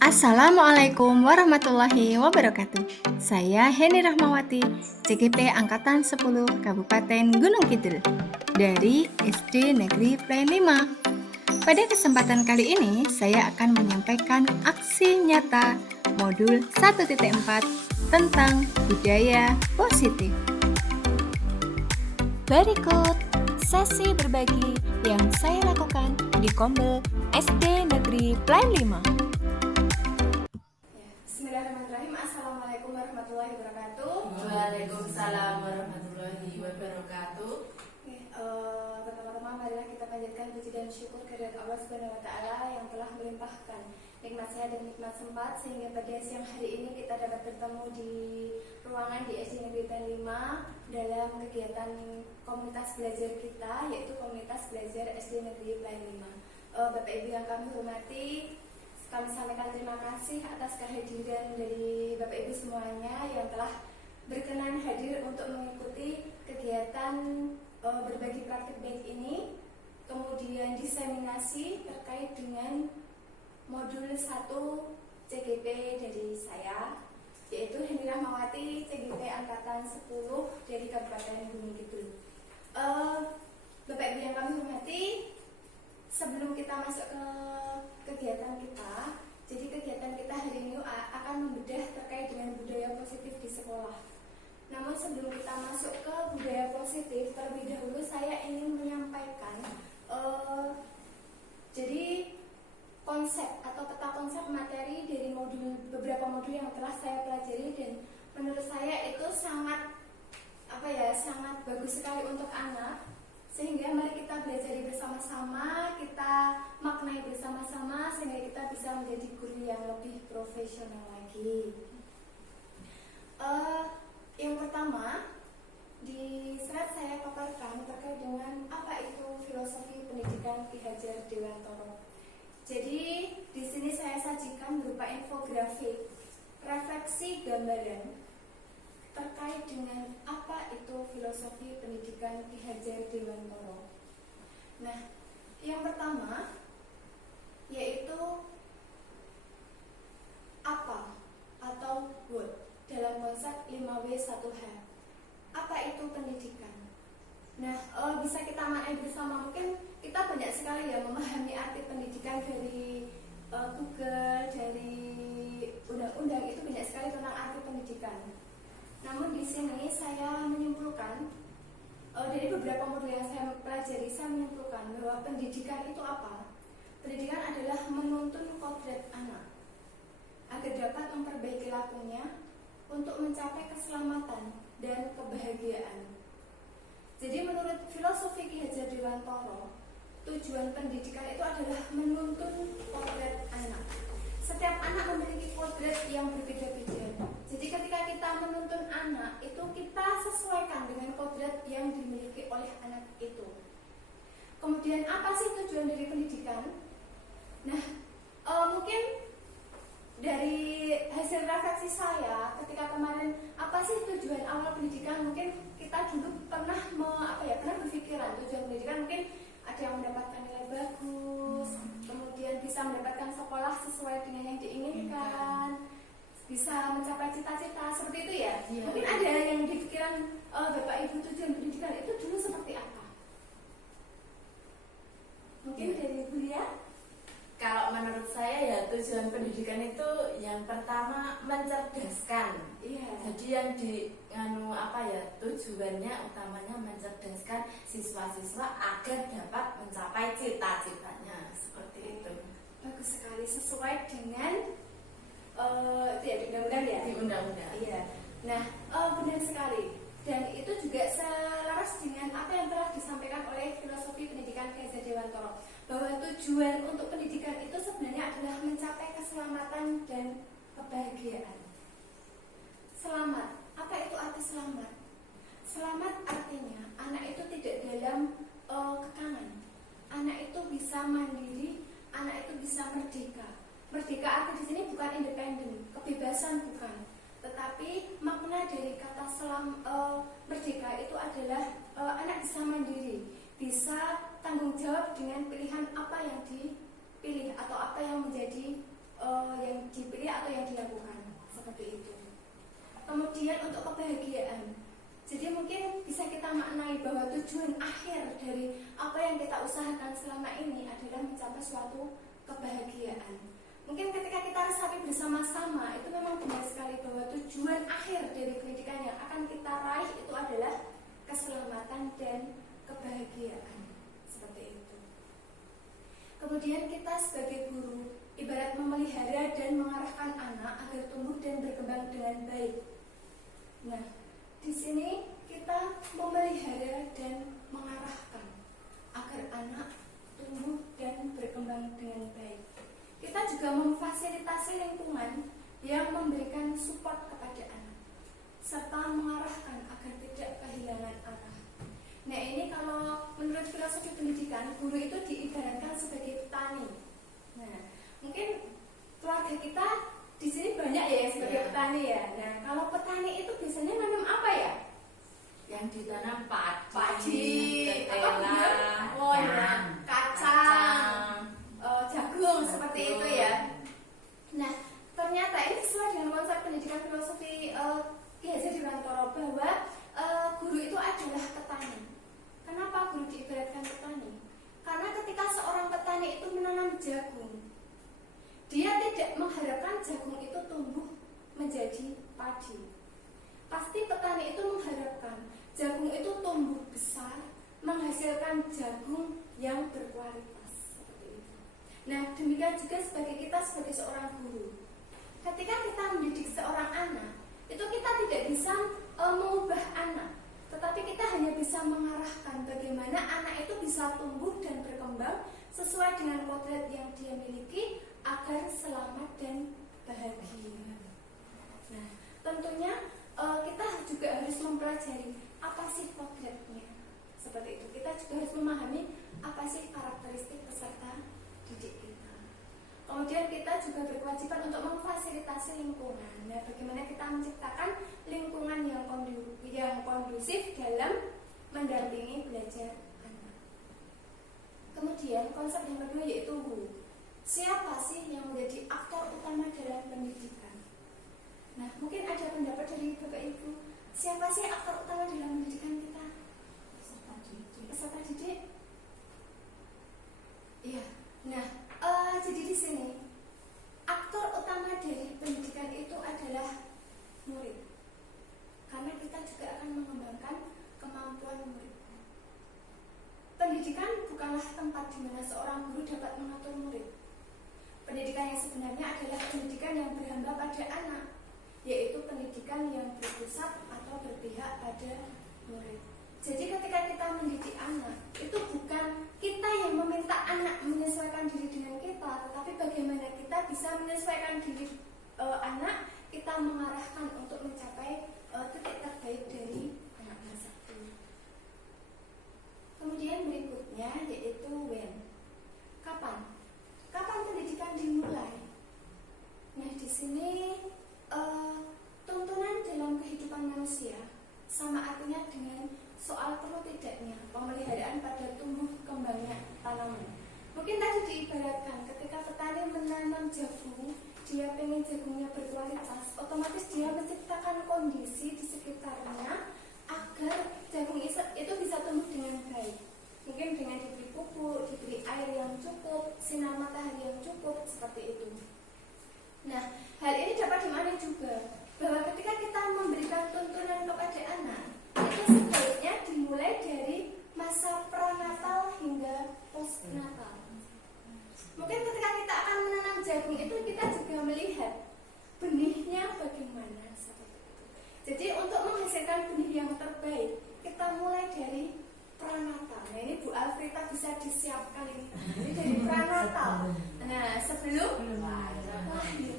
Assalamualaikum warahmatullahi wabarakatuh. Saya Heni Rahmawati, CGP Angkatan 10 Kabupaten Gunung Kidul dari SD Negeri Plain 5. Pada kesempatan kali ini, saya akan menyampaikan aksi nyata modul 1.4 tentang budaya positif. Berikut sesi berbagi yang saya lakukan di Kombel SD Negeri Plain 5. Bismillahirrahmanirrahim. Assalamualaikum warahmatullahi wabarakatuh. Waalaikumsalam warahmatullahi wabarakatuh. Pertama-tama marilah kita panjatkan puji dan syukur kehadirat Allah Subhanahu wa taala yang telah melimpahkan nikmat sehat dan nikmat sempat sehingga pada siang hari ini kita dapat bertemu di ruangan di SD Negeri Plain 5 dalam kegiatan komunitas belajar kita, yaitu komunitas belajar SD Negeri Plain 5. Bapak Ibu yang kami hormati, kami sampaikan terima kasih atas kehadiran dari Bapak Ibu semuanya yang telah berkenan hadir untuk mengikuti kegiatan berbagi praktik baik ini, kemudian diseminasi terkait dengan modul 1 CGP dari saya, yaitu Heni Rahmawati, CGP Angkatan 10 dari Kabupaten Gunung Kidul. Bapak Ibu yang kami hormati, sebelum kita masuk ke kegiatan kita, jadi kegiatan kita hari ini akan membedah terkait dengan budaya positif di sekolah. Namun sebelum kita masuk ke budaya positif, terlebih dahulu saya ingin menyampaikan jadi konsep atau peta konsep materi dari beberapa modul yang telah saya pelajari, dan menurut saya itu sangat bagus sekali untuk anak. Sehingga mari kita belajar bersama-sama, kita maknai bersama-sama sehingga kita bisa menjadi guru yang lebih profesional lagi. Yang pertama, di slide saya paparkan terkait dengan apa itu filosofi pendidikan Ki Hajar Dewantoro. Jadi di sini saya sajikan berupa infografik, refleksi gambaran terkait dengan apa itu filosofi pendidikan Ki Hajar Dewantoro. Nah, yang pertama yaitu apa atau what dalam konsep 5W1H. Apa itu pendidikan? Nah, bisa kita maknai bersama. Mungkin kita banyak sekali ya memahami arti pendidikan dari Google, dari undang-undang, itu banyak sekali tentang arti pendidikan. Namun di sini saya menyimpulkan dari beberapa modul yang saya pelajari, saya menyimpulkan bahwa pendidikan itu apa? Pendidikan adalah menuntun kodrat anak agar dapat memperbaiki lakunya untuk mencapai keselamatan dan kebahagiaan. Jadi menurut filosofi Ki Hajar Dewantoro, tujuan pendidikan itu adalah menuntun kodrat anak. Setiap anak memiliki kodrat yang berbeda-beda. Jadi ketika kita menuntun anak, itu kita sesuaikan dengan kodrat yang dimiliki oleh anak itu. Kemudian apa sih tujuan dari pendidikan? Nah, mungkin dari hasil refleksi saya ketika kemarin, apa sih tujuan awal pendidikan? Mungkin kita dulu pernah berpikiran tujuan pendidikan mungkin ada yang mendapatkan nilai bagus, kemudian bisa mendapatkan sekolah sesuai dengan yang diinginkan, bisa mencapai cita-cita, seperti itu ya. Mungkin ada yang di pikiran Bapak Ibu, tujuan pendidikan itu dulu seperti apa? Mungkin dari Bu Lia? Kalau menurut saya ya tujuan pendidikan itu yang pertama mencerdaskan. Jadi yang tujuannya utamanya mencerdaskan siswa-siswa agar dapat mencapai cita-citanya, seperti itu. Bagus sekali, sesuai dengan di undang-undang ya. Di undang-undang. Iya. Nah, benar sekali. Dan itu juga selaras dengan apa yang telah disampaikan oleh filosofi pendidikan Ki Hajar Dewantoro, bahwa tujuan untuk pendidikan itu sebenarnya adalah mencapai keselamatan dan kebahagiaan. Selamat. Apa itu arti selamat? Selamat artinya anak itu tidak dalam kekangan. Anak itu bisa mandiri, anak itu bisa merdeka. Merdeka arti di sini bukan independen, kebebasan bukan. Tetapi makna dari kata merdeka itu adalah anak bisa mandiri, bisa tanggung jawab dengan pilihan apa yang dipilih atau apa yang menjadi yang untuk kebahagiaan. Jadi mungkin bisa kita maknai bahwa tujuan akhir dari apa yang kita usahakan selama ini adalah mencapai suatu kebahagiaan. Mungkin ketika kita resapi bersama-sama, itu memang benar sekali bahwa tujuan akhir dari pendidikan yang akan kita raih itu adalah keselamatan dan kebahagiaan. Seperti itu. Kemudian kita sebagai guru ibarat memelihara dan mengarahkan anak agar tumbuh dan berkembang dengan baik. Nah, di sini kita memelihara dan mengarahkan agar anak tumbuh dan berkembang dengan baik. Kita juga memfasilitasi lingkungan yang memberikan support kepada anak serta mengarahkan agar tidak kehilangan arah. Nah, ini kalau menurut filosofi pendidikan, guru itu diibaratkan sebagai petani. Nah, mungkin keluarga kita di sini banyak ya yang sebagai petani ya. Nah, kalau petani itu biasanya nanam apa ya? Yang ditanam Padi, ketela, oh ya, kacang, jagung seperti itu ya. Nah, ternyata ini sesuai dengan konsep pendidikan filosofi Ki Hajar Dewantara bahwa guru itu adalah petani. Kenapa guru diibaratkan petani? Karena ketika seorang petani itu menanam jagung, dia tidak mengharapkan jagung itu tumbuh menjadi padi. Pasti petani itu mengharapkan jagung itu tumbuh besar, menghasilkan jagung yang berkualitas. Seperti itu. Nah, demikian juga sebagai kita sebagai seorang guru. Ketika kita mendidik seorang anak, itu kita tidak bisa mengubah anak, tetapi kita hanya bisa mengarahkan bagaimana anak itu bisa tumbuh dan berkembang sesuai dengan kodrat yang dia miliki agar selamat dan bahagia. Nah, tentunya kita juga harus mempelajari apa sih kodratnya. Seperti itu. Kita juga harus memahami apa sih karakteristik peserta didik kita. Kemudian kita juga berkewajiban untuk memfasilitasi lingkungan. Nah, bagaimana kita menciptakan lingkungan yang kondusif dalam mendampingi belajar anak. Kemudian konsep yang kedua yaitu who. Siapa sih yang menjadi aktor utama dalam pendidikan? Nah, mungkin ada pendapat dari Bapak Ibu. Siapa sih aktor utama dalam pendidikan kita? Peserta didik. Iya. Nah, jadi di sini aktor utama dari pendidikan itu adalah murid. Karena kita juga akan mengembangkan kemampuan murid. Pendidikan bukanlah tempat di mana seorang guru dapat mengatur murid. Pendidikan yang sebenarnya adalah pendidikan yang berhamba pada anak, yaitu pendidikan yang berpusat atau berpihak pada murid. Jadi ketika kita mendidik anak, itu bukan kita yang meminta anak menyesuaikan diri dengan kita, tetapi bagaimana kita bisa menyesuaikan diri anak, kita mengarahkan untuk mencapai titik terbaik dari anak tersebut. Kemudian berikutnya yaitu when. Kapan? Kapan pendidikan dimulai? Nah, di sini tuntunan dalam kehidupan manusia sama artinya dengan soal perlu tidaknya pemeliharaan pada tumbuh kembangnya tanaman. Mungkin tadi diibaratkan ketika petani menanam jagung, dia pengen jagungnya berkualitas, otomatis dia menciptakan kondisi di sekitarnya agar jagung itu bisa tumbuh dengan baik. Mungkin dengan diberi pupuk, diberi air yang cukup, sinar matahari yang cukup, seperti itu. Nah, hal ini dapat dimaknai juga bahwa ketika kita memberikan tuntunan kepada anak, itu sebaiknya dimulai dari masa pranatal hingga postnatal. Mungkin ketika kita akan menanam jagung itu kita juga melihat benihnya bagaimana, seperti itu. Jadi untuk menghasilkan benih yang terbaik, kita mulai dari pranatal. Nah, ini Bu Alfrita bisa disiapkan ini dari pranatal. Nah, sebelum lahir.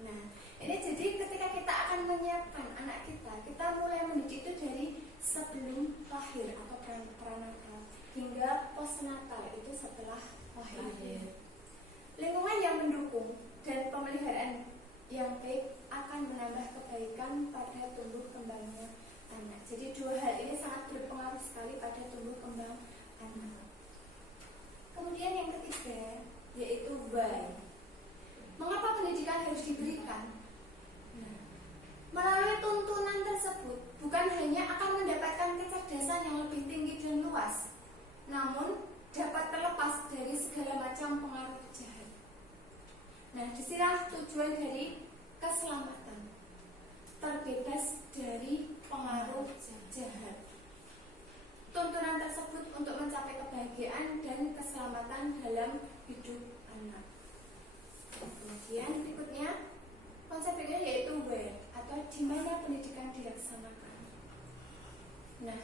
Nah, ini jadi ketika kita akan menyiapkan anak kita, kita mulai mendidik itu dari sebelum lahir atau pranatal hingga postnatal, itu setelah lahir. Lingkungan yang mendukung dan pemeliharaan yang baik akan menambah kebaikan pada tumbuh kembangnya anak. Jadi dua hal ini sangat berpengaruh sekali pada tumbuh kembang anak. Kemudian yang ketiga yaitu why. Mengapa pendidikan harus diberikan? Nah, melalui tuntunan Nah, disinilah tujuan dari keselamatan, terbebas dari pengaruh jahat. Tuntunan tersebut untuk mencapai kebahagiaan dan keselamatan dalam hidup anak. Kemudian berikutnya, konsep berikutnya yaitu where atau di mana pendidikan dilaksanakan. Nah,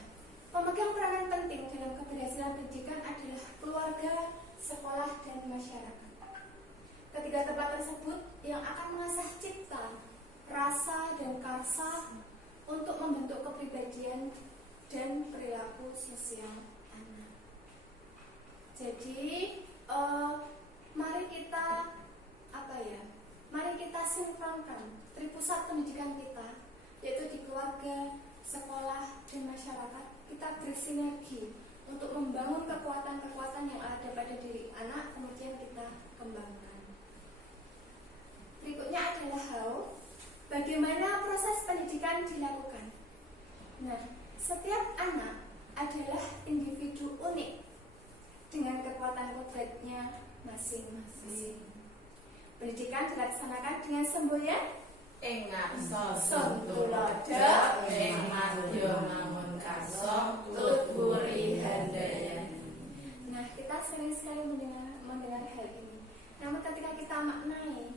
pemegang peranan penting dalam keberhasilan pendidikan adalah keluarga, sekolah, dan masyarakat. Ketiga tempat tersebut yang akan mengasah cipta, rasa, dan karsa untuk membentuk kepribadian dan perilaku sosial anak. Jadi, mari kita sinkronkan tripusat pendidikan kita, yaitu di keluarga, sekolah, dan masyarakat. Kita bersinergi untuk membangun kekuatan-kekuatan yang ada pada diri anak, kemudian kita kembangkan. Berikutnya adalah bagaimana proses pendidikan dilakukan. Nah, setiap anak adalah individu unik dengan kekuatan kodratnya masing-masing. Pendidikan dilaksanakan dengan semboyan ing ngarsa tulodo ing madya mangun karsa tutwuri handayani. Nah, kita sering sekali mendengar hal ini. Namun ketika kita maknai,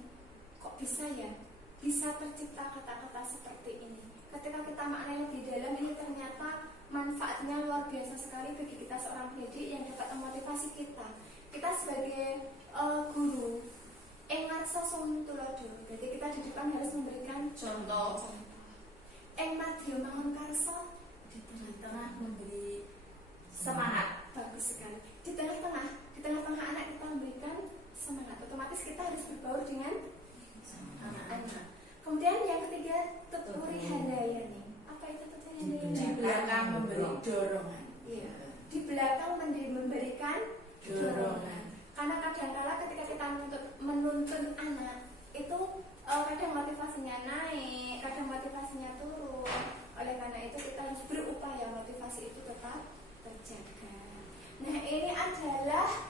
kok bisa ya? Bisa tercipta kata-kata seperti ini. Ketika kita maknai lebih dalam, ini ternyata manfaatnya luar biasa sekali bagi kita seorang pendidik yang dapat memotivasi kita. Kita sebagai guru, engarsa tulodo, berarti kita di depan harus memberikan Contoh. Eng madya mangun karsa, Di tengah-tengah memberi semangat. bagus sekali. Di tengah-tengah anak kita memberikan semangat. Otomatis kita harus berbaur dengan anak. Kemudian yang ketiga, tuturi handayani. Apa itu tuturi handayani? Di belakang memberi dorongan. Iya. Di belakang memberikan Dorongan. Karena kadang-kala ketika kita menuntun anak itu kadang motivasinya naik, kadang motivasinya turun. Oleh karena itu kita harus berupaya motivasi itu tetap terjaga. Nah, ini adalah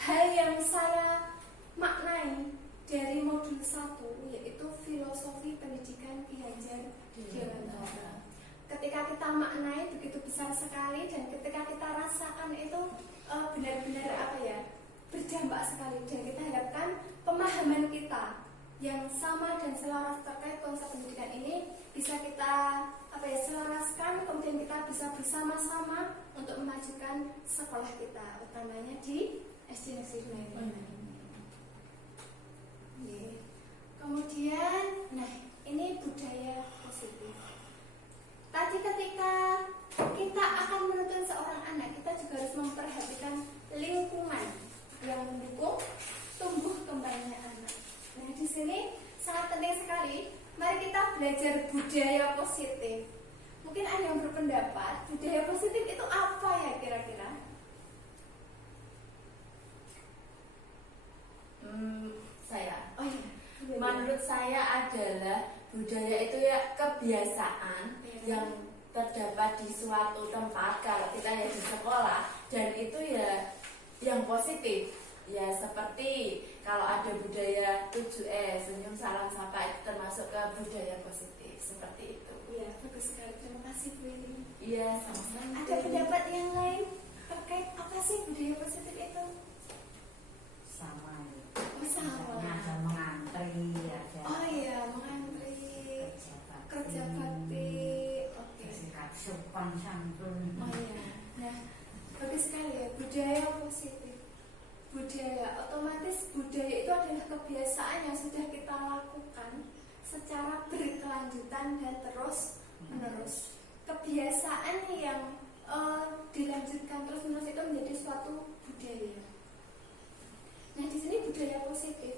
hal yang saya maknai dari modul 1, yaitu filosofi pendidikan Ki Hajar Dewantara. Ketika kita maknai begitu besar sekali, dan ketika kita rasakan itu benar-benar berdampak sekali, dan kita harapkan pemahaman kita yang sama dan selaras terkait konsep pendidikan ini bisa kita selaraskan, kemudian kita bisa bersama-sama untuk memajukan sekolah kita, utamanya di SD Negeri Pelayanan. Kemudian, ini budaya positif. Tadi ketika kita akan menuntun seorang anak, kita juga harus memperhatikan lingkungan yang mendukung tumbuh kembangnya anak. Nah, di sini sangat penting sekali. Mari kita belajar budaya positif. Mungkin ada yang berpendapat budaya positif itu apa ya kira-kira? Saya. Oh iya. Menurut saya adalah budaya itu ya kebiasaan yang terdapat di suatu tempat, kalau kita ya di sekolah, dan itu ya yang positif. Ya seperti kalau ada budaya 7S, senyum salam sapa, itu termasuk ke budaya positif, seperti itu. Iya, bagus sekali. Terima kasih Bu Ini. Iya, sama-sama. Ada pendapat yang lain terkait apa sih budaya positif itu? Sama ya. Oh, sama. Misalnya ada mengantri, ada Oh iya, mengantri, kerja bakti. Oke. bersikap sopan santun. Oh iya. Nah, bagus sekali ya, budaya positif. Budaya, otomatis budaya itu adalah kebiasaan yang sudah kita lakukan secara berkelanjutan dan terus menerus. Kebiasaan yang dilanjutkan terus menerus itu menjadi suatu budaya. Nah, di sini budaya positif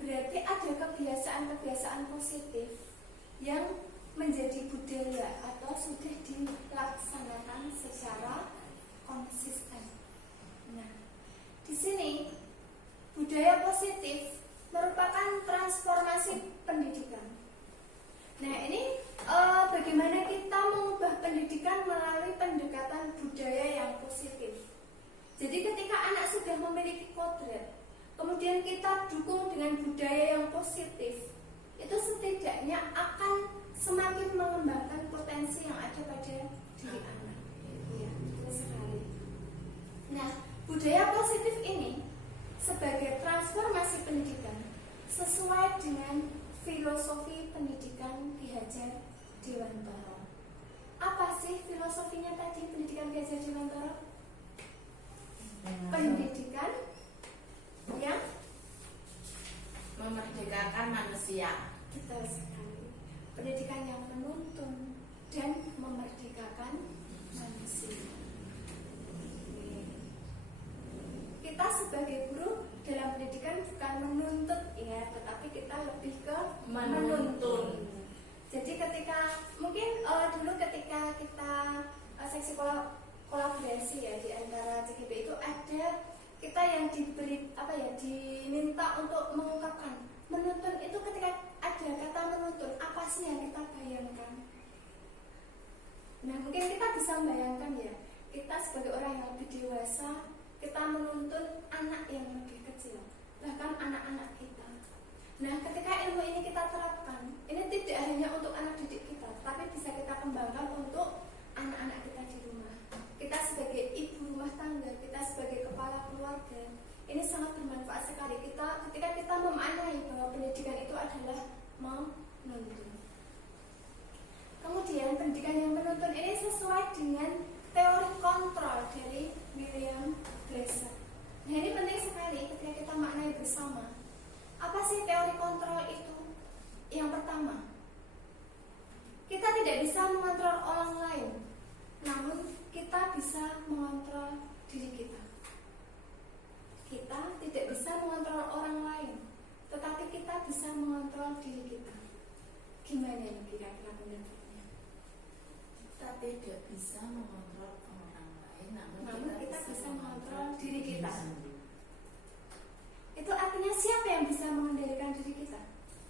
berarti ada kebiasaan-kebiasaan positif yang menjadi budaya atau sudah dilaksanakan secara konsisten. Nah, di sini budaya positif merupakan transformasi pendidikan. Nah, ini bagaimana kita mengubah pendidikan melalui pendekatan budaya yang positif. Jadi ketika anak sudah memiliki kodrat, kemudian kita dukung dengan budaya yang positif, itu setidaknya akan semakin mengembangkan potensi yang ada pada diri anak. Iya, betul sekali. Nah, budaya positif ini sebagai transformasi pendidikan sesuai dengan filosofi pendidikan Ki Hajar Dewantara. Apa sih filosofinya tadi pendidikan Ki Hajar Dewantara? Pendidikan yang memerdekakan manusia. betul sekali. Pendidikan yang menuntun dan memerdekakan manusia. Kita sebagai guru dalam pendidikan bukan menuntut ya, tetapi kita lebih ke menuntun. Jadi ketika mungkin dulu ketika kita seksi kolaborasi ya di antara CGP itu ada kita yang diberi diminta untuk mengungkapkan menuntun itu. Ketika ada kata menuntun, apa sih yang kita bayangkan? Nah, mungkin kita bisa membayangkan ya, kita sebagai orang yang lebih dewasa, kita menuntun anak yang lebih kecil, bahkan anak-anak kita. Nah, ketika ilmu ini kita terapkan, ini tidak hanya untuk anak didik kita, tapi bisa kita kembangkan untuk anak-anak kita di rumah. Kita sebagai ibu rumah tangga, kita sebagai kepala keluarga, ini sangat bermanfaat sekali. Ketika kita memaknai bahwa pendidikan itu adalah menuntun. Kemudian pendidikan yang menuntun ini sesuai dengan teori kontrol dari William Glasser. Nah, ini penting sekali ketika kita maknai bersama. Apa sih teori kontrol itu? Yang pertama, kita tidak bisa mengontrol orang lain, namun kita bisa mengontrol diri kita. Kita tidak bisa mengontrol orang lain, tetapi kita bisa mengontrol diri kita. Gimana nih kira-kira pendapatnya? Kita tidak bisa mengontrol orang lain, Namun kita bisa mengontrol diri kita. Itu artinya siapa yang bisa mengendalikan diri kita?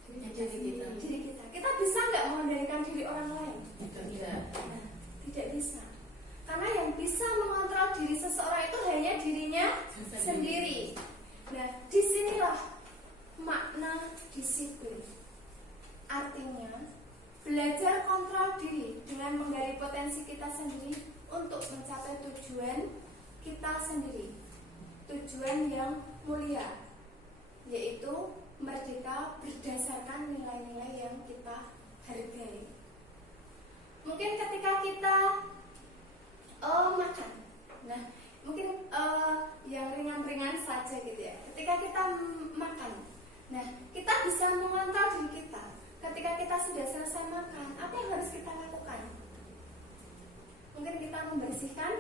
Diri kita. Diri kita. Kita bisa nggak mengendalikan diri orang lain? Tidak. Nah, tidak bisa. Karena yang bisa mengontrol diri seseorang itu hanya dirinya sendiri. Nah, disinilah makna disiplin. Artinya, belajar kontrol diri dengan menggali potensi kita sendiri untuk mencapai tujuan kita sendiri. Tujuan yang mulia, yaitu merdeka berdasarkan nilai-nilai yang kita hargai. Mungkin ketika kita makan, nah mungkin yang ringan-ringan saja gitu ya. Ketika kita makan, nah kita bisa mengontrol diri kita. Ketika kita sudah selesai makan, apa yang harus kita lakukan? Mungkin kita membersihkan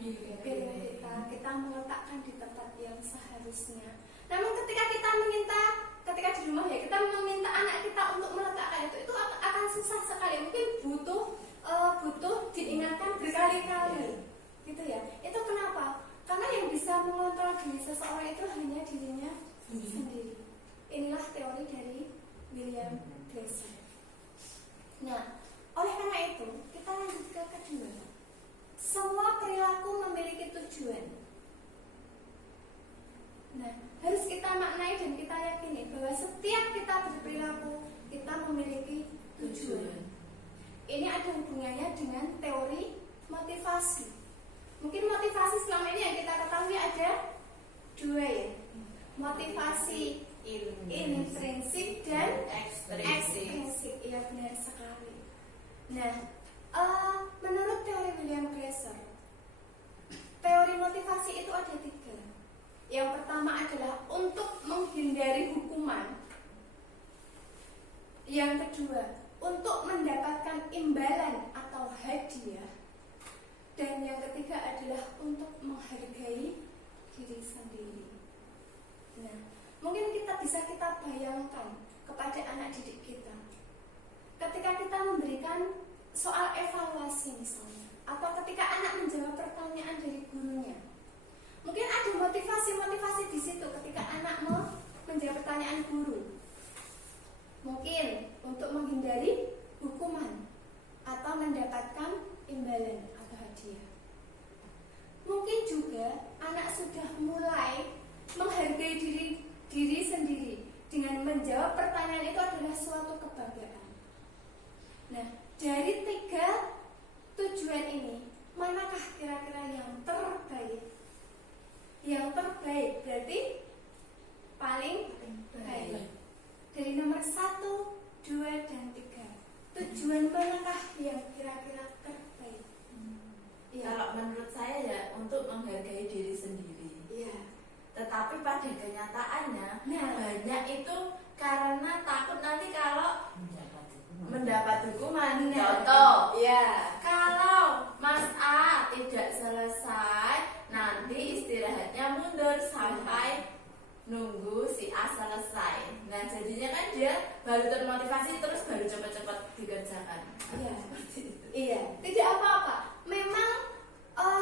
piring kita meletakkan di tempat yang seharusnya. Namun ketika di rumah ya, kita meminta anak kita untuk meletakkan itu akan susah sekali. Mungkin butuh diingatkan berkali-kali, gitu ya. Itu kenapa? Karena yang bisa mengontrol diri seseorang itu hanya dirinya sendiri. Inilah teori dari William Glasser. Nah, oleh karena itu kita lanjut ke kedua. Semua perilaku memiliki tujuan. Nah, harus kita maknai dan kita yakini bahwa setiap kita berperilaku, kita memiliki tujuan. Ini ada hubungannya dengan teori motivasi. Mungkin motivasi selama ini yang kita ketahui ada dua ya. Motivasi intrinsik dan ekstrinsik. Iya, benar sekali. Nah, menurut teori William Glasser, teori motivasi itu ada tiga. Yang pertama adalah untuk menghindari hukuman. Yang kedua, untuk mendapatkan imbalan atau hadiah. Dan yang ketiga adalah untuk menghargai diri sendiri. Nah, mungkin kita bayangkan kepada anak didik kita. Ketika kita memberikan soal evaluasi misalnya, atau ketika anak menjawab pertanyaan dari gurunya, mungkin ada motivasi di situ ketika anak menjawab pertanyaan guru. Mungkin untuk menghindari hukuman atau mendapatkan imbalan atau hadiah. Mungkin juga anak sudah mulai menghargai diri sendiri dengan menjawab pertanyaan itu adalah suatu kebanggaan. Nah, dari 3 tujuan ini, manakah kira-kira yang terbaik? Yang terbaik berarti paling baik. Dari nomor 1, 2, dan 3. Tujuan manakah yang kira-kira terbaik? Iya. Kalau menurut saya ya untuk menghargai diri sendiri. Iya. Tetapi pada kenyataannya Nah. banyak itu karena takut nanti kalau mendapat hukuman. mendapat hukuman. Nah. Contoh, Iya. kalau Mas A tidak selesai, nanti istirahatnya mundur sampai nunggu si A selesai. Nah, jadinya kan dia baru termotivasi terus baru cepat-cepat dikerjakan. Iya. Iya. Tidak apa-apa. Memang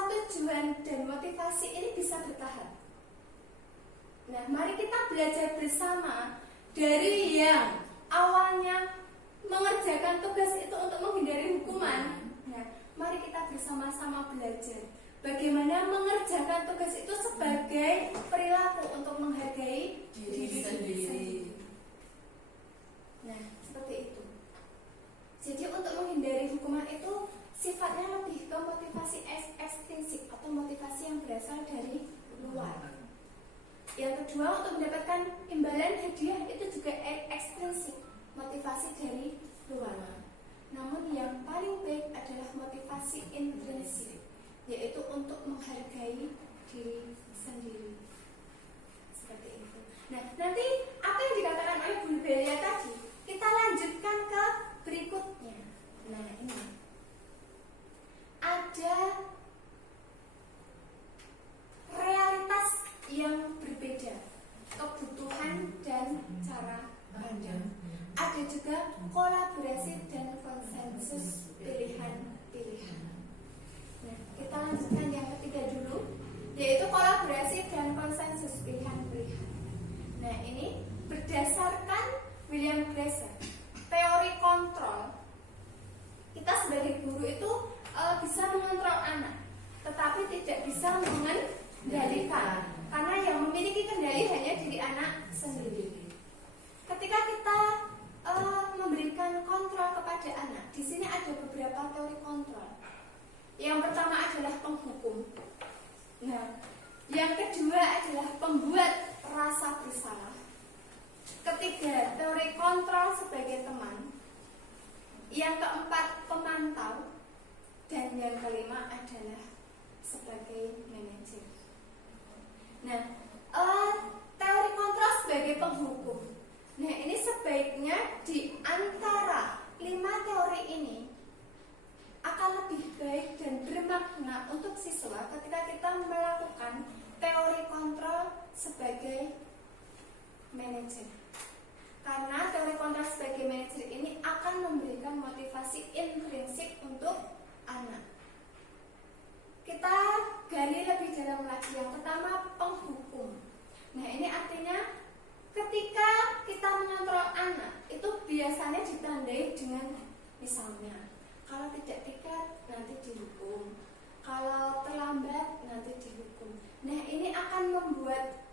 tujuan dan motivasi ini bisa bertahan. Nah, mari kita belajar bersama dari yang awalnya mengerjakan tugas itu untuk menghindari hukuman. Nah, mari kita bersama-sama belajar bagaimana mengerjakan tugas itu sebagai perilaku untuk menghargai Diri sendiri. Nah, seperti itu. Jadi untuk menghindari hukuman itu sifatnya lebih ke motivasi ekstrinsik atau motivasi yang berasal dari luar. Yang kedua, untuk mendapatkan imbalan hadiah itu juga ekstrinsik, motivasi dari luar. Namun yang paling baik adalah motivasi intrinsik, yaitu untuk menghargai diri sendiri. Seperti itu. Nah, nanti apa yang dikatakan oleh Bu Belia tadi, kita lanjutkan ke berikutnya. Nah, ini ada realitas yang berbeda, kebutuhan dan cara pandang. Ada juga kolaborasi dan konsensus pilihan-pilihan. Nah, kita lanjutkan yang ketiga dulu, yaitu kolaborasi dan konsensus pilihan-pilihan. Nah, ini berdasarkan William Glasser, teori kontrol. Kita sebagai guru itu bisa mengontrol anak, tetapi tidak bisa mengendalikan, karena yang memiliki kendali hanya diri anak sendiri. Ketika kita memberikan kontrol kepada anak, di sini ada beberapa teori kontrol. Yang pertama adalah penghukum. Nah, yang kedua adalah pembuat rasa bersalah. Ketiga, teori kontrol sebagai teman. Yang keempat, pemantau. Dan yang kelima adalah sebagai manajer. Nah, teori kontrol sebagai penghukum. Nah, ini sebaiknya di antara 5 teori ini akan lebih baik dan bermakna untuk siswa ketika kita melakukan teori kontrol sebagai manajer. Karena teori kontrol sebagai manajer ini akan memberikan motivasi intrinsik untuk anak. Kita gali lebih dalam lagi. Yang pertama, penghukum. Nah, ini artinya ketika kita mengontrol anak, itu biasanya ditandai dengan misalnya, kalau tidak tiket nanti dihukum, kalau terlambat nanti dihukum. Nah, ini akan membuat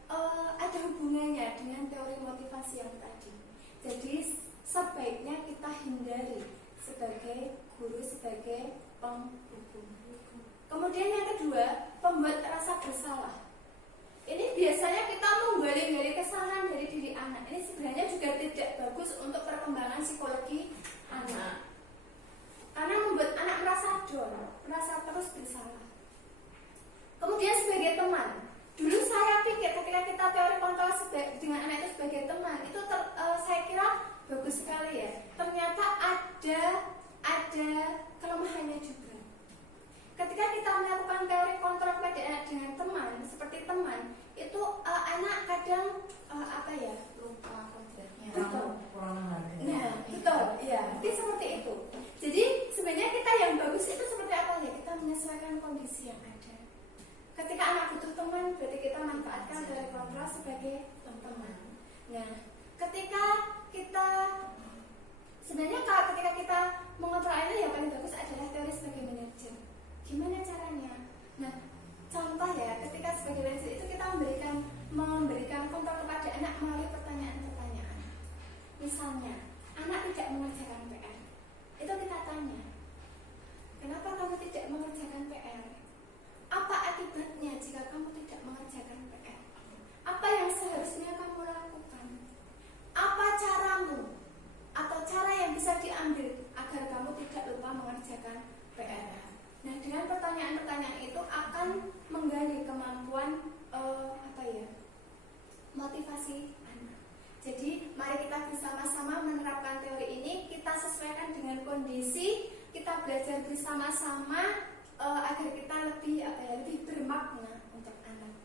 ada hubungannya dengan teori motivasi yang tadi. Jadi sebaiknya kita hindari sebagai guru, sebagai penghukum. Kemudian yang kedua, pembuat rasa bersalah. Ini biasanya kita menggali-gali kesalahan dari diri anak. Ini sebenarnya juga tidak bagus untuk perkembangan psikologi anak. Karena membuat anak merasa down, merasa terus bersalah. Kemudian sebagai teman, dulu saya pikir ketika kita teori kontrol dengan anak itu sebagai teman, itu saya kira bagus sekali ya. Ternyata ada kelemahannya juga. Ketika kita melakukan teori kontrol pada anak dengan teman, seperti teman, itu anak kadang lupa konsepnya. Kurang menghargai. Nah, betul, ya, mungkin seperti itu. Jadi sebenarnya kita yang bagus itu seperti apa ya? Kita menyesuaikan kondisi yang ada. Ketika anak butuh teman, berarti kita manfaatkan teori kontrol sebagai teman. Nah, ketika kita mengontrol anak, yang paling bagus adalah teori sebagai manajer. Gimana caranya? Nah, contoh ya, ketika sebagai manajer itu kita memberikan kontrol kepada anak melalui pertanyaan-pertanyaan. kita bersama-sama menerapkan teori ini, kita sesuaikan dengan kondisi, kita belajar bersama-sama agar kita lebih bermakna untuk anak,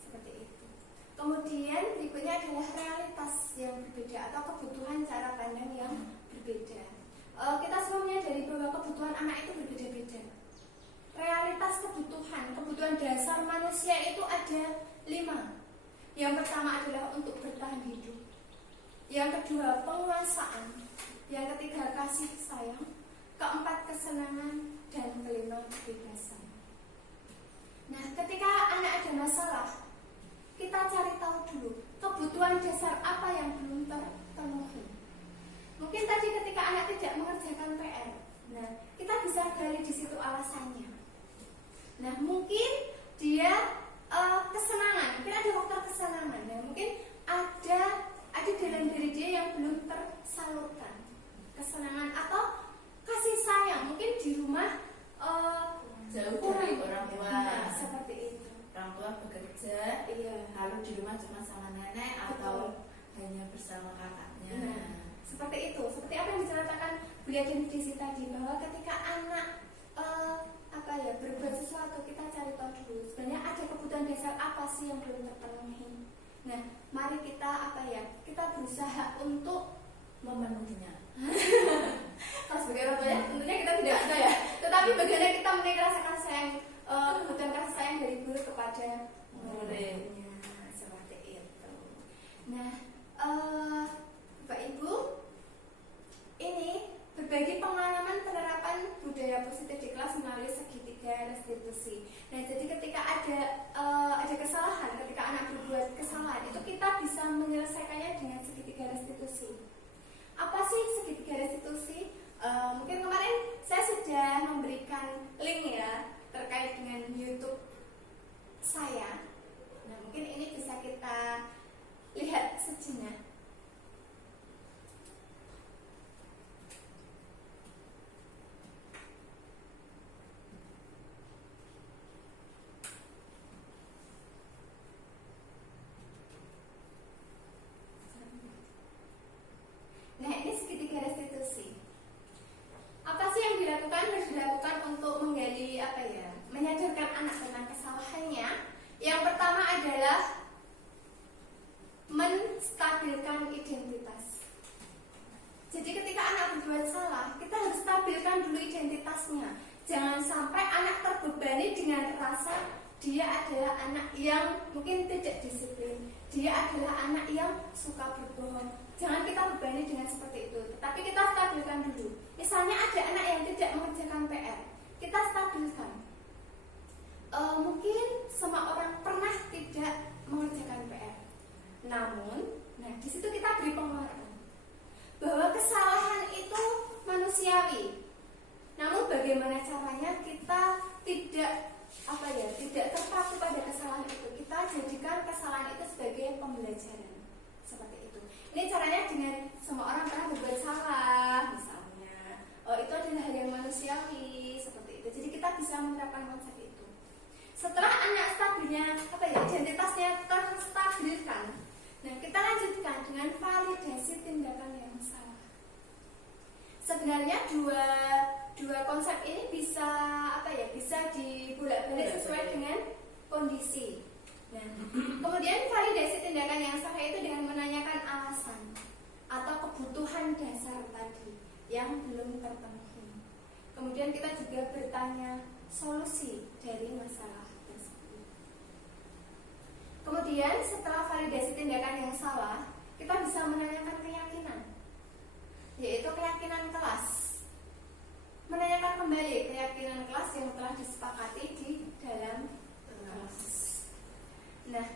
seperti itu. Kemudian berikutnya adalah realitas yang berbeda atau kebutuhan cara pandang yang berbeda. Kita semua menyadari bahwa kebutuhan anak itu berbeda-beda. Realitas kebutuhan dasar manusia itu ada 5. Yang pertama adalah untuk bertahan hidup. Yang kedua penguasaan. Yang ketiga kasih sayang. Keempat kesenangan. Dan kelima kebebasan. Nah, ketika anak ada masalah, kita cari tahu dulu kebutuhan dasar apa yang belum terpenuhi. Mungkin tadi ketika anak tidak mengerjakan PR, nah kita bisa gali di situ alasannya. Nah, mungkin dia kesenangan, mungkin ada faktor kesenangan. Nah, mungkin ada dalam diri dia yang belum tersalurkan kesenangan atau kasih sayang. Mungkin di rumah jauh kurang dari orang tua. Nah, seperti itu. Orang tua bekerja, Iya. lalu di rumah cuma sama nenek atau hanya bersama kakaknya. Nah, seperti itu. Seperti apa yang diceritakan Buya dan Desi tadi, bahwa ketika anak berbuat sesuatu, kita cari tahu dulu sebenarnya ada kebutuhan dasar apa sih yang belum terpenuhi. Nah, mari kita kita berusaha untuk Memenuhinya. kalau sebagai orang tua ya, tentunya kita tidak ada ya. Tetapi bagaimana kita menaik rasa kasih sayang, kebutuhan kasih sayang dari guru kepada muridnya, seperti itu. Nah, Bapak Ibu, ini berbagi pengalaman penerapan budaya positif di kelas melalui segitiga restitusi. Nah, jadi ketika ada kesalahan, ketika anak berbuat kesalahan, itu kita bisa menyelesaikannya dengan segitiga restitusi. Apa sih segitiga restitusi? Mungkin kemarin saya sudah memberikan link ya terkait dengan YouTube saya. Nah, mungkin ini bisa kita lihat sejenak. Nah, ini segitiga restitusi. Apa sih yang harus dilakukan untuk menggali menyadarkan anak tentang kesalahannya? Yang pertama adalah menstabilkan identitas. Jadi ketika anak berbuat salah, kita harus stabilkan dulu identitasnya. Jangan sampai anak terbebani dengan rasa dia adalah anak yang mungkin tidak disiplin, dia adalah anak yang suka berbohong. Jangan kita bebani dengan seperti itu, tetapi kita stabilkan dulu. Misalnya ada anak yang tidak mengerjakan PR, kita stabilkan. Mungkin semua orang pernah tidak mengerjakan PR, namun, di situ kita beri penguatan bahwa kesalahan itu manusiawi. Namun bagaimana caranya kita tidak terpaku pada kesalahan itu. Kita jadikan kesalahan itu sebagai pembelajaran. Seperti itu. Ini caranya dengan semua orang pernah berbuat salah, misalnya. Itu adalah hal yang manusiawi, seperti itu. Jadi kita bisa menerapkan konsep itu. Setelah anak stabilnya, identitasnya terstabilkan. Nah, kita lanjutkan dengan validasi tindakan yang salah. Sebenarnya dua konsep ini bisa dibolak-balik sesuai dengan kondisi. Nah, kemudian validasi tindakan yang salah itu dengan menanyakan alasan atau kebutuhan dasar tadi yang belum terpenuhi. Kemudian kita juga bertanya solusi dari masalah tersebut. Kemudian setelah validasi tindakan yang salah, kita bisa menanyakan keyakinan, yaitu keyakinan kelas. Menanyakan kembali keyakinan kelas yang telah disepakati di dalam kelas. Nah,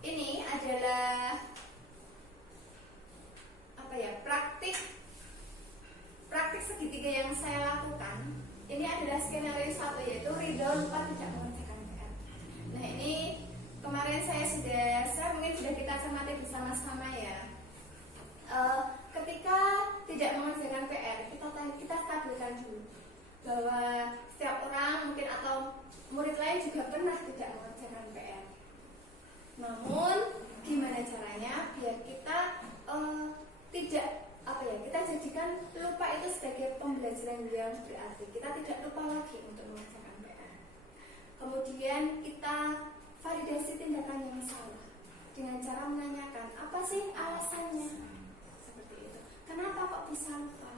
ini adalah praktik segitiga yang saya lakukan. Ini adalah skenario 1, yaitu Ridho lupa tidak mengerjakan PR. Nah, ini kemarin saya mungkin sudah kita cermati bersama-sama ya. Ketika tidak mengerjakan PR, kita stabilkan dulu bahwa setiap orang mungkin atau murid lain juga pernah tidak mengerjakan PR. Namun gimana caranya biar kita kita jadikan lupa itu sebagai pembelajaran yang berarti. Kita tidak lupa lagi untuk mengerjakan PR. Kemudian kita validasi tindakan yang salah dengan cara menanyakan apa sih alasannya, seperti itu. Kenapa kok bisa lupa?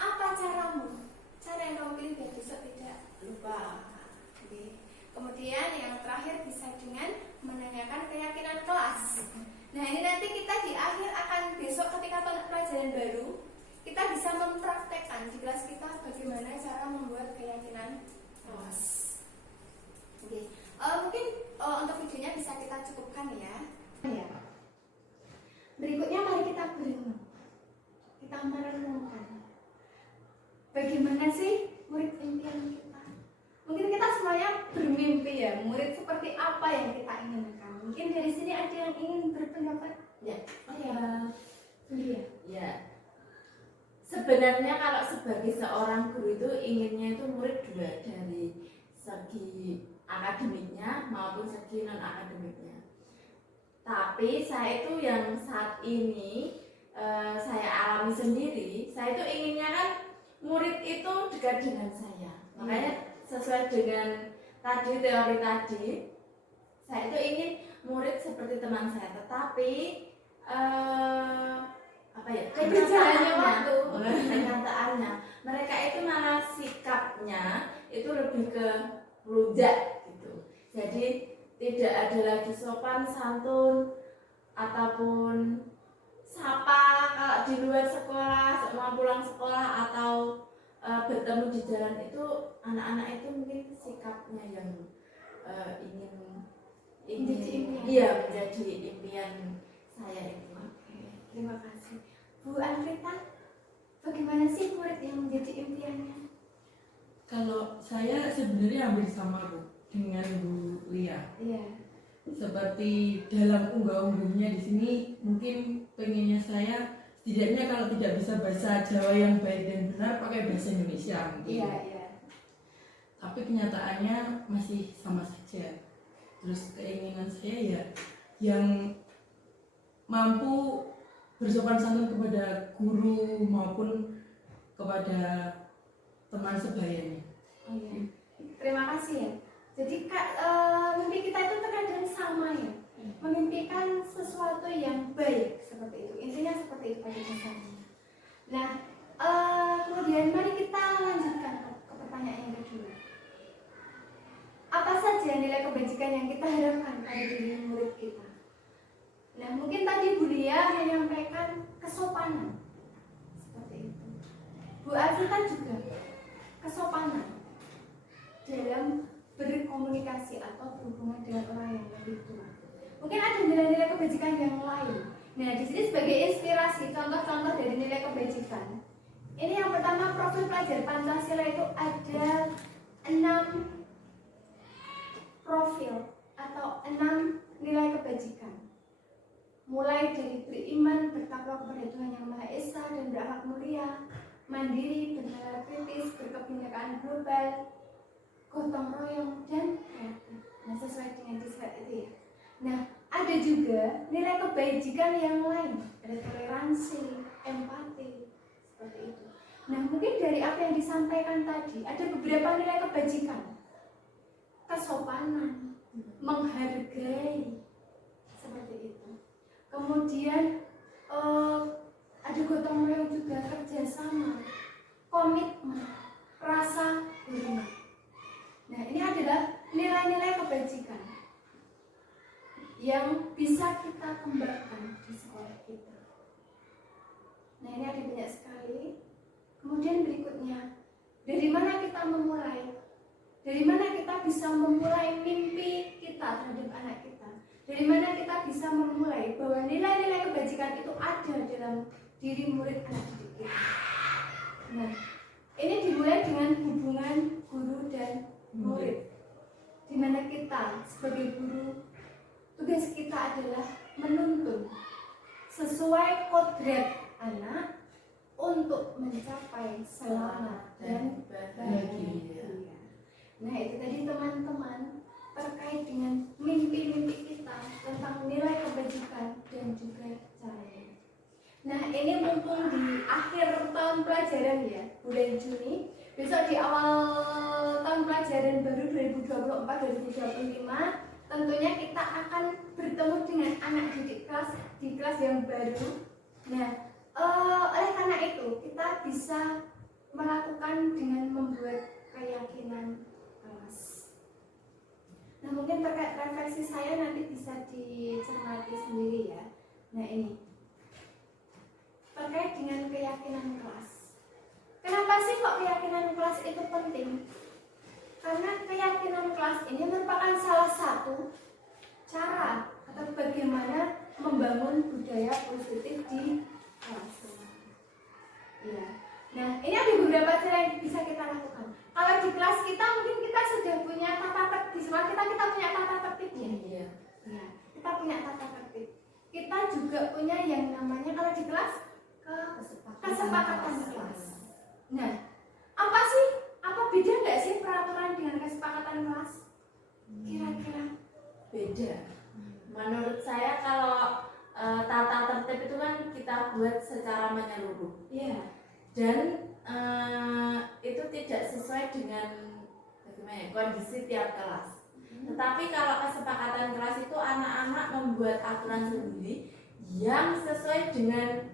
Apa caramu? Cara yang kamu pilih biar besok tidak lupa. Oke. Kemudian yang terakhir bisa dengan menanyakan keyakinan kelas. Nah, ini nanti kita di akhir akan besok ketika pelajaran baru kita bisa mempraktekkan di kelas kita bagaimana cara membuat keyakinan kelas. Oke. Mungkin untuk videonya bisa kita cukupkan ya. Berikutnya mari kita berenung. Kita merenungkan. Bagaimana sih murid impian kita? Mungkin kita semuanya bermimpi ya, murid seperti apa yang kita inginkan. Mungkin dari sini ada yang ingin berpendapat? Ya. Oh ya, iya. Ya. Sebenarnya kalau sebagai seorang guru itu inginnya itu murid dua, dari segi akademiknya maupun segi non akademiknya. Tapi saya itu yang saat ini saya alami sendiri, saya itu inginnya kan murid itu dekat dengan saya. Makanya sesuai dengan tadi teori tadi, saya itu ingin murid seperti teman saya. Tetapi kenyataannya mereka itu malah sikapnya itu lebih ke rujak gitu. Jadi tidak ada lagi sopan santun ataupun sapa kalau di luar sekolah, semua pulang sekolah atau bertemu di jalan itu, anak-anak itu mungkin sikapnya yang menjadi impian saya itu. Oke, terima kasih. Bu Anrita, bagaimana sih murid yang menjadi impiannya? Kalau saya sebenarnya hampir sama Bu dengan Bu Lia. Iya. Seperti dalam unggah-ungguhnya di sini, mungkin pengennya saya setidaknya kalau tidak bisa bahasa Jawa yang baik dan benar pakai bahasa Indonesia mungkin. Iya, iya. Tapi kenyataannya masih sama saja. Terus keinginan saya ya yang mampu bersopan santun kepada guru maupun kepada teman sebayanya. Oh iya. Terima kasih ya. Jadi mimpi kita itu terkadang sama ya. Memimpikan sesuatu yang baik seperti itu. Intinya seperti itu pada dasarnya. Nah, kemudian mari kita lanjutkan ke pertanyaan yang kedua. Apa saja nilai kebajikan yang kita harapkan pada diri murid kita? Nah, mungkin tadi Bu Lia menyampaikan kesopanan seperti itu. Bu Azita juga kesopanan dalam berkomunikasi atau berhubungan dengan orang yang lebih tua. Mungkin ada nilai-nilai kebajikan yang lain. Nah, di sini sebagai inspirasi contoh-contoh dari nilai kebajikan. Ini yang pertama, profil pelajar Pancasila itu ada 6 profil atau 6 nilai kebajikan. Mulai dari beriman, bertakwa kepada Tuhan Yang Maha Esa dan berakhlak mulia, mandiri, bernalar kritis, berkebinekaan global, gotong royong, dan kreatif. Nah, sesuai dengan sifat itu ya. Nah, ada juga nilai kebajikan yang lain, ada toleransi, empati, seperti itu. Nah, mungkin dari apa yang disampaikan tadi, ada beberapa nilai kebajikan. Kesopanan, menghargai, seperti itu. Kemudian ada gotong royong juga, kerjasama, komitmen, rasa hormat. Nah, ini adalah nilai-nilai kebajikan yang bisa kita kembangkan di sekolah kita. Nah, ini ada banyak sekali. Kemudian berikutnya, dari mana kita memulai? Dari mana kita bisa memulai mimpi kita terhadap anak kita? Dari mana kita bisa memulai bahwa nilai-nilai kebajikan itu ada dalam diri murid anak didik kita? Nah, ini dimulai dengan hubungan guru dan murid, di mana kita sebagai guru, tugas kita adalah menuntun sesuai kodrat anak untuk mencapai selamat dan bahagia. Nah, itu tadi teman-teman terkait dengan mimpi-mimpi kita tentang nilai kebajikan dan juga caranya. Nah, ini mumpung di akhir tahun pelajaran ya, bulan Juni. Besok di awal tahun pelajaran baru 2024-2025, tentunya kita akan bertemu dengan anak didik di kelas yang baru. Nah, oleh karena itu kita bisa melakukan dengan membuat keyakinan kelas. Nah, mungkin terkait refleksi saya nanti bisa dicermati sendiri ya. Nah, ini terkait dengan keyakinan kelas. Kenapa sih kok keyakinan kelas itu penting? Karena keyakinan kelas ini merupakan salah satu cara atau bagaimana membangun budaya positif di kelas. Ya. Nah, ini ada beberapa cara yang bisa kita lakukan. Kalau di kelas kita mungkin kita sudah punya tata tertib. Di sekolah kita punya tata tertib ya. Iya. Ya, kita punya tata tertib. Kita juga punya yang namanya kalau di kelas kesepakatan kelas. Nah, apa beda nggak sih peraturan dengan kesepakatan kelas? Kira-kira Beda. Menurut saya kalau tata tertib itu kan kita buat secara menyeluruh. iya. Dan itu tidak sesuai dengan bagaimana ya, kondisi tiap kelas. Tetapi kalau kesepakatan kelas itu anak-anak membuat aturan sendiri yang sesuai dengan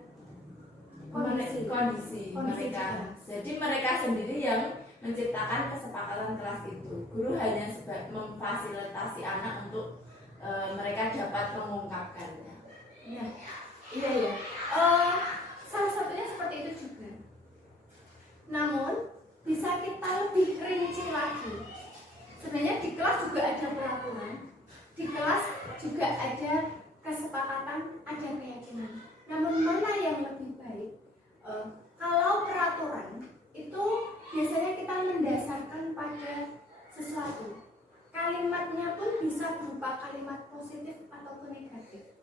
kondisi mereka. Jadi mereka sendiri yang menciptakan kesepakatan kelas itu. Guru hanya memfasilitasi anak untuk mereka dapat mengungkapkannya. Nah, iya ya. Salah satunya seperti itu juga. Namun bisa kita lebih rinci lagi. Sebenarnya di kelas juga ada peraturan, di kelas juga ada kesepakatan, ada keyakinan. Namun mana yang lebih baik? Kalau peraturan itu biasanya kita mendasarkan pada sesuatu. Kalimatnya pun bisa berupa kalimat positif ataupun negatif.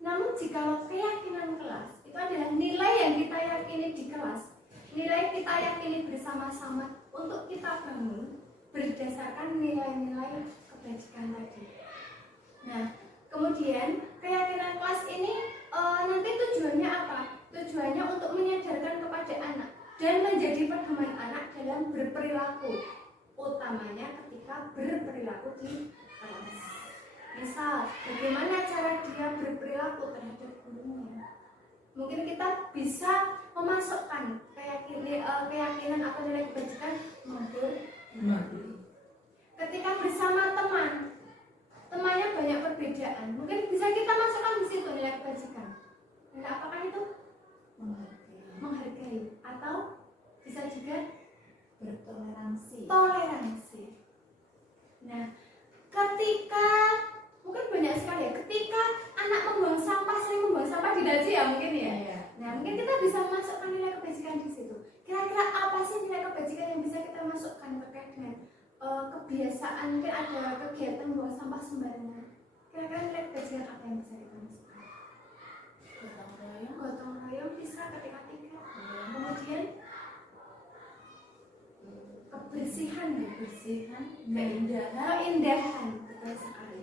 Namun jika keyakinan kelas itu adalah nilai yang kita yakini di kelas, nilai kita yakini bersama-sama untuk kita bangun berdasarkan nilai-nilai kebajikan tadi. Nah, kemudian keyakinan kelas ini nanti tujuannya apa? Tujuannya untuk menyadarkan kepada anak dan menjadi pedoman anak dalam berperilaku, utamanya ketika berperilaku di kelas. Misal, bagaimana cara dia berperilaku terhadap gurunya? Mungkin kita bisa memasukkan keyakinan atau nilai kebajikan ketika bersama temannya banyak perbedaan, mungkin bisa kita masukkan di situ nilai kebajikan. Nilai apakah itu? Menghargai atau bisa juga toleransi. Nah, ketika mungkin banyak sekali ya, ketika anak sering membuang sampah di daji ya mungkin ya. Nah, mungkin kita bisa masukkan nilai kebajikan di situ. Kira-kira apa sih nilai kebajikan yang bisa kita masukkan terkait dengan kebiasaan? Mungkin ada kegiatan buang sampah sembarangan. Kira-kira nilai kebajikan apa yang bisa kita masukkan? Gotong royong bisa ketika tiga. Kemudian kebersihan, keindahan, betul sekali.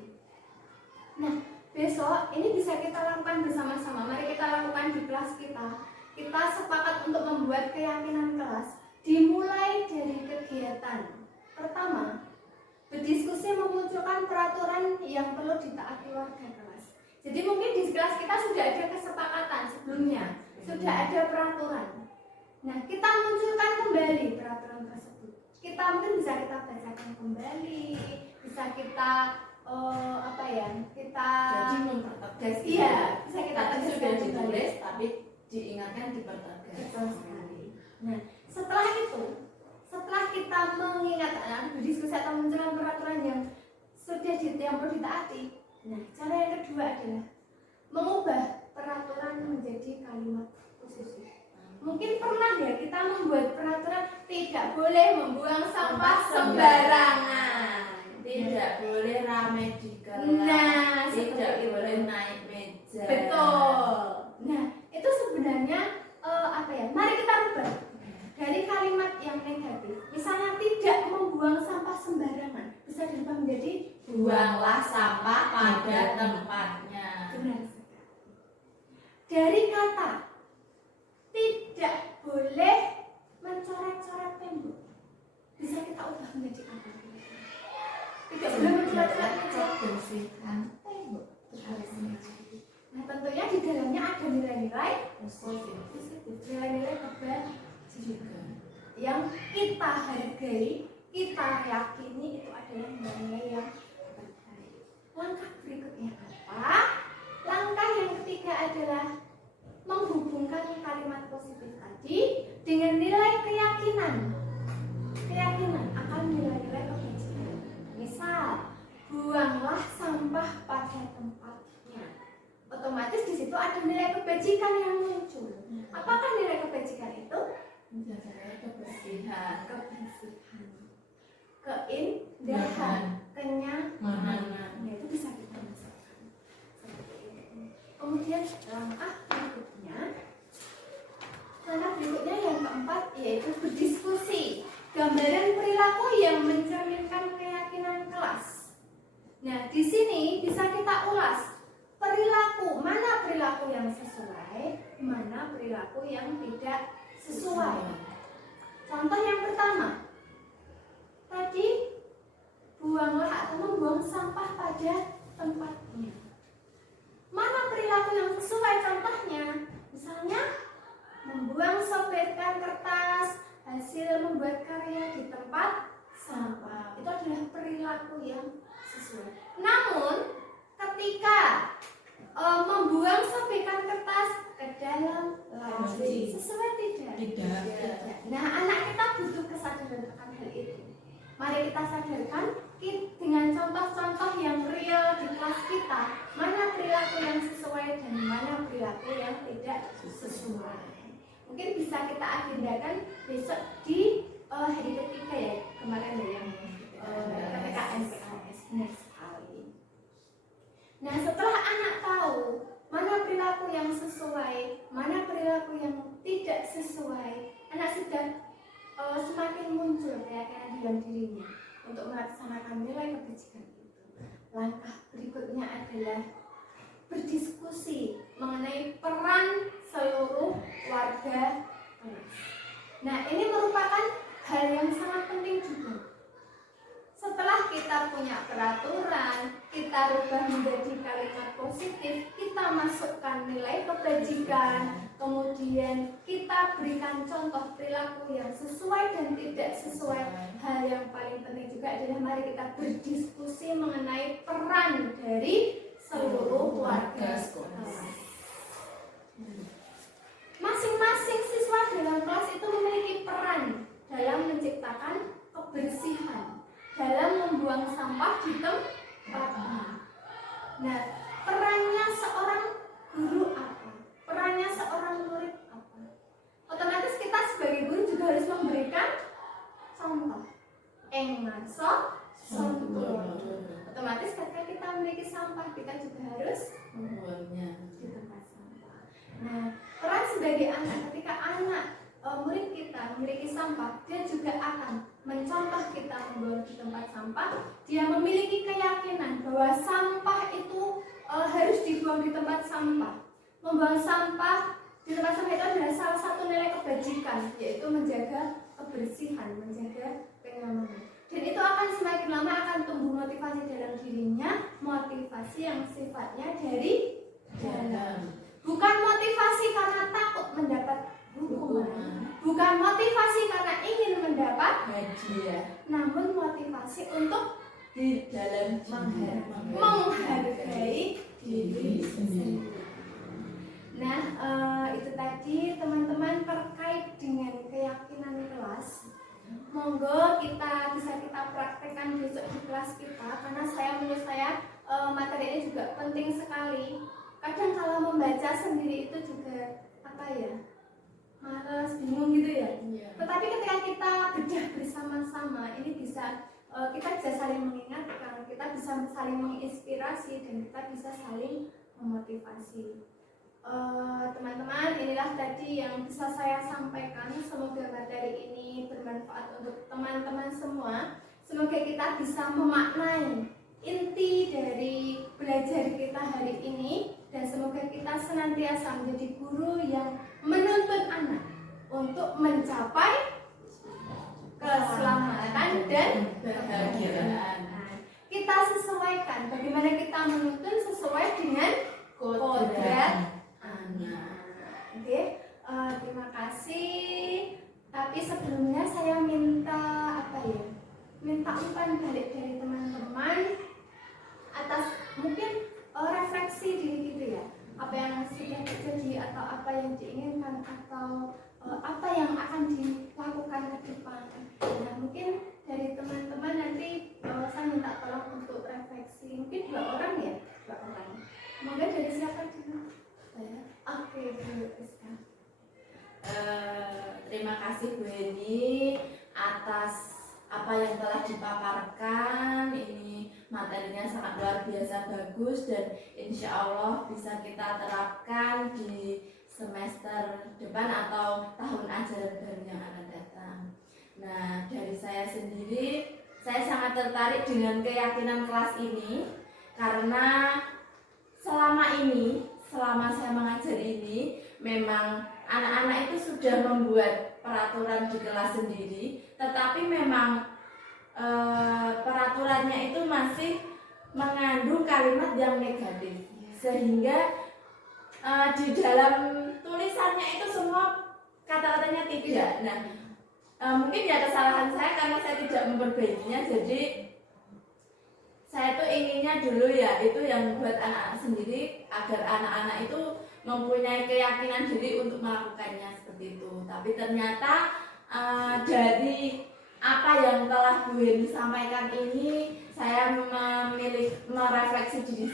Nah, besok ini bisa kita lakukan bersama-sama. Mari kita lakukan di kelas kita. Kita sepakat untuk membuat keyakinan kelas. Dimulai dari kegiatan pertama, berdiskusi memunculkan peraturan yang perlu ditaati warga kelas. Jadi mungkin di kelas kita sudah ada kesepakatan sebelumnya, sudah ada peraturan. Nah, kita munculkan kembali peraturan tersebut. Kita mungkin bisa kita bacakan kembali, bisa kita Jadi mempertegas. Iya, bisa kita tadi tegaskan sudah kembali. ditulis tapi diingatkan dipertegas. Betul sekali. Nah, setelah itu, setelah kita mengingatkan, berdiskusi atau munculkan peraturan yang yang perlu ditaati. Nah, cara yang kedua adalah mengubah peraturan menjadi kalimat positif. Mungkin pernah ya kita membuat peraturan tidak boleh membuang sampah sembarangan. Tidak boleh rame di kelas. Nah, tidak seperti itu. boleh naik meja. Betul. Nah, itu sebenarnya mari kita rubah dari kalimat yang negatif. Misalnya tidak membuang sampah sembarangan, bisa dirubah menjadi Buanglah sampah pada tempatnya. benar sekali. Dari kata positif, nilai-nilai kebajikan yang kita hargai, kita yakini itu adalah nilai yang terbaik. Langkah berikutnya apa? Langkah yang ketiga adalah menghubungkan kalimat positif tadi dengan nilai keyakinan akan nilai-nilai kebajikan. Misal, buanglah sampah pada tempatnya. Otomatis di situ ada nilai kebajikan yang muncul. Apakah nilai kebajikan itu? Menjaga kebersihan, Keindahan, kenyamanan. Mana? Nah, itu bisa kita masukkan seperti itu. Kemudian langkah berikutnya yang keempat yaitu berdiskusi. Gambaran perilaku yang mencerminkan keyakinan kelas. Nah, di sini bisa kita ulas perilaku, mana perilaku yang sesuai, mana perilaku yang tidak sesuai. Contoh yang pertama, tadi buanglah atau membuang sampah pada tempatnya. Mana perilaku yang sesuai? Contohnya, misalnya membuang sobekan kertas hasil membuat karya di tempat sampah. Itu adalah perilaku yang sesuai. Namun, ketika membuang sobekan kertas ke dalam laci, sesuai tidak? Tidak. Nah, anak kita butuh kesadaran akan hal itu. Mari kita sadarkan dengan contoh-contoh yang real di kelas kita, mana perilaku yang sesuai dan mana perilaku yang tidak sesuai. Mungkin bisa kita agendakan besok di hari ketiga ya, kemarin ya yang PPKN PKS. Benar sekali. Nah, setelah anak tahu mana perilaku yang sesuai, mana perilaku yang tidak sesuai, anak sudah semakin muncul keyakinan dalam dirinya untuk melaksanakan nilai kebajikan itu. Langkah berikutnya adalah berdiskusi mengenai peran seluruh warga kelas. Nah, ini merupakan hal yang sangat penting juga. Setelah kita punya peraturan, kita rubah menjadi kalimat positif, kita masukkan nilai kebajikan, kemudian kita berikan contoh perilaku yang sesuai dan tidak sesuai. Hal yang paling penting juga adalah mari kita berdiskusi mengenai peran dari seluruh warga kelas. Masing-masing siswa dalam kelas itu memiliki peran dalam menciptakan kebersihan, dalam membuang sampah di tempatnya. Nah, perannya seorang guru apa? Perannya seorang murid apa? Otomatis kita sebagai guru juga harus memberikan contoh. Ngaso sontur. Otomatis ketika kita memiliki sampah, kita juga harus membuangnya di tempat sampah. Nah, peran sebagai anak, ketika anak murid kita memiliki sampah, dia juga akan mencontoh kita membuang di tempat sampah. Dia memiliki keyakinan bahwa sampah itu harus dibuang di tempat sampah. Membuang sampah di tempat sampah itu adalah salah satu nilai kebajikan, yaitu menjaga kebersihan, menjaga kenyamanan. Dan itu akan semakin lama akan tumbuh motivasi dalam dirinya, motivasi yang sifatnya dari dalam. Bukan motivasi karena takut mendapat hukuman, bukan motivasi karena ingin mendapat hadiah, namun motivasi untuk di dalam menghargai diri sendiri. Nah, itu tadi teman-teman terkait dengan keyakinan kelas. Monggo kita praktekkan besok di kelas kita, karena menurut saya materi ini juga penting sekali. Kadang kalau membaca sendiri itu juga malas, bingung gitu ya. Tetapi ketika kita bedah bersama-sama, ini bisa kita bisa saling mengingatkan, kita bisa saling menginspirasi, dan kita bisa saling memotivasi. Teman-teman, inilah tadi yang bisa saya sampaikan. Semoga materi ini bermanfaat untuk teman-teman semua. Semoga kita bisa memaknai inti dari belajar kita hari ini, dan semoga kita senantiasa menjadi guru yang menuntun anak untuk mencapai keselamatan dan kebahagiaan. Kita sesuaikan bagaimana kita menuntun sesuai dengan kodrat anak. Tapi sebelumnya saya minta minta umpan balik dari teman-teman atas mungkin refleksi diri gitu ya, apa yang sudah terjadi atau apa yang diinginkan atau apa yang akan dilakukan ke depan. Nah mungkin dari teman-teman nanti saya minta tolong untuk refleksi, mungkin 2 orang ya, 2 orang. Semoga dari siapa dulu? Oke, Bu Rizka. Terima kasih Bu Eni atas apa yang telah dipaparkan. Ini materinya sangat luar biasa bagus dan insya Allah bisa kita terapkan di semester depan atau tahun ajaran baru yang akan datang. Nah, dari saya sendiri, saya sangat tertarik dengan keyakinan kelas ini karena selama saya mengajar ini, memang anak-anak itu sudah membuat peraturan di kelas sendiri, tetapi memang peraturannya itu masih mengandung kalimat yang negatif, sehingga di dalam tulisannya itu semua kata-katanya tidak. Nah, mungkin ya kesalahan saya karena saya tidak memperbaikinya, jadi saya tuh inginnya dulu ya itu yang buat anak-anak sendiri agar anak-anak itu mempunyai keyakinan diri untuk melakukannya seperti itu. Tapi ternyata dari apa yang telah Bu Heni sampaikan ini, saya merefleksi diri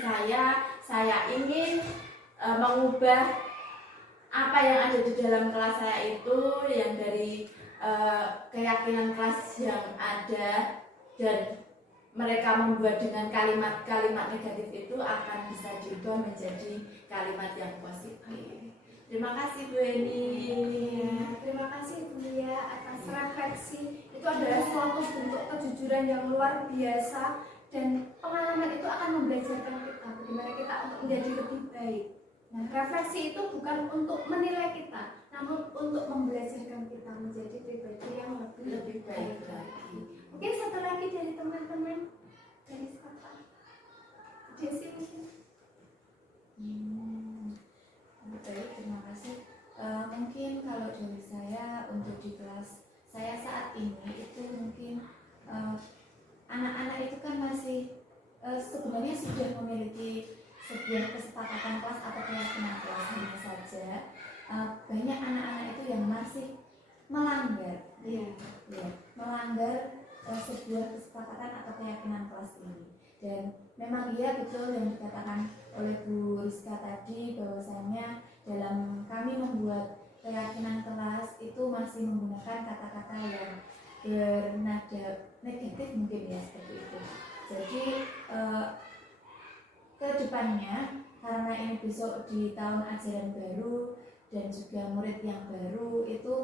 saya ingin mengubah apa yang ada di dalam kelas saya itu, yang dari keyakinan kelas yang ada dan mereka membuat dengan kalimat-kalimat negatif itu akan bisa diubah menjadi kalimat yang positif. Terima kasih Bu Eni. Ya, terima kasih Bu ya atas refleksi. Itu adalah suatu bentuk kejujuran yang luar biasa dan pengalaman itu akan membelajarkan kita bagaimana kita untuk menjadi lebih baik. Nah, refleksi itu bukan untuk menilai kita, namun untuk membelajarkan kita menjadi pribadi yang lebih baik lagi. Mungkin satu lagi dari teman-teman, dari siapa? Desi mungkin. Baik, terima kasih. Mungkin kalau dari saya untuk di kelas saya saat ini itu mungkin anak-anak itu kan masih sebenarnya sudah memiliki sebuah kesepakatan kelas atau keyakinan kelas, hanya saja banyak anak-anak itu yang masih melanggar, melanggar sebuah kesepakatan atau keyakinan kelas ini. Dan memang iya betul yang dikatakan oleh Bu Rizka tadi, bahwasanya dalam kami membuat keyakinan kelas itu masih menggunakan kata-kata yang bernada negatif mungkin ya, seperti itu. Jadi ke depannya, karena ini besok di tahun ajaran baru dan juga murid yang baru, itu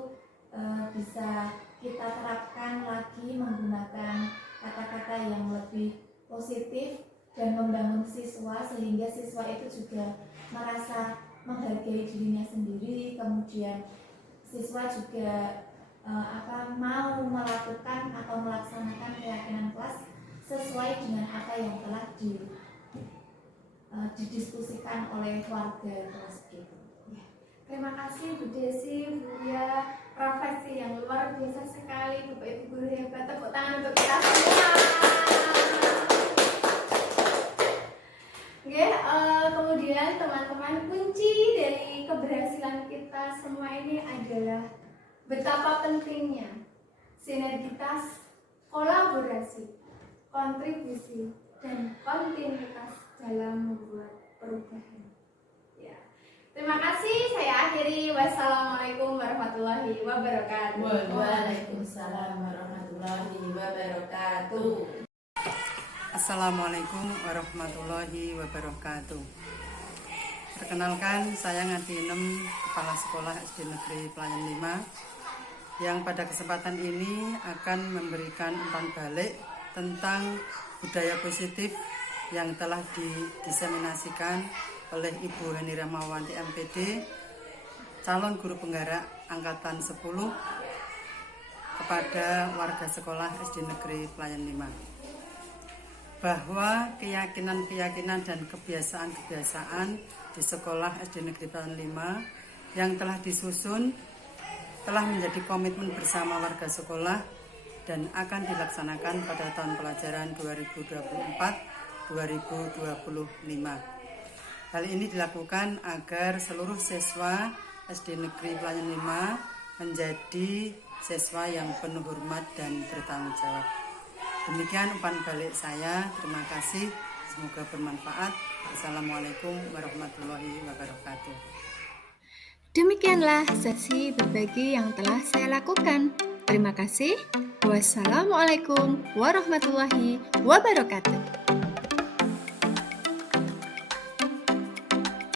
bisa kita terapkan lagi menggunakan kata-kata yang lebih positif dan membangun siswa, sehingga siswa itu juga merasa menghargai dirinya sendiri, kemudian siswa juga mau melakukan atau melaksanakan keyakinan kelas sesuai dengan apa yang telah didiskusikan oleh warga kelas itu. Terima kasih Bu Desi, Bu ya, refleksi yang luar biasa sekali, Bapak Ibu guru hebat. Tepuk tangan untuk kita semua. Oke, kemudian teman-teman, kunci dari keberhasilan kita semua ini adalah betapa pentingnya sinergitas, kolaborasi, kontribusi, dan kontinuitas dalam membuat perubahan. Terima kasih, saya akhiri. Wassalamualaikum warahmatullahi wabarakatuh. Waalaikumsalam warahmatullahi wabarakatuh. Assalamualaikum warahmatullahi wabarakatuh. Perkenalkan, saya Ngati Inem, Kepala Sekolah SD Negeri Pelayan 5, yang pada kesempatan ini akan memberikan umpan balik tentang budaya positif yang telah didiseminasikan oleh Ibu Heni Rahmawati MPD, calon guru penggerak angkatan 10, kepada warga sekolah SD Negeri Pelayan 5, bahwa keyakinan-keyakinan dan kebiasaan-kebiasaan di sekolah SD Negeri Pelayan 5 yang telah disusun telah menjadi komitmen bersama warga sekolah dan akan dilaksanakan pada tahun pelajaran 2024-2025. Hal ini dilakukan agar seluruh siswa SD Negeri Pelayan 5 menjadi siswa yang penuh hormat dan bertanggung jawab. Demikian umpan balik saya. Terima kasih. Semoga bermanfaat. Assalamualaikum warahmatullahi wabarakatuh. Demikianlah sesi berbagi yang telah saya lakukan. Terima kasih. Wassalamualaikum warahmatullahi wabarakatuh.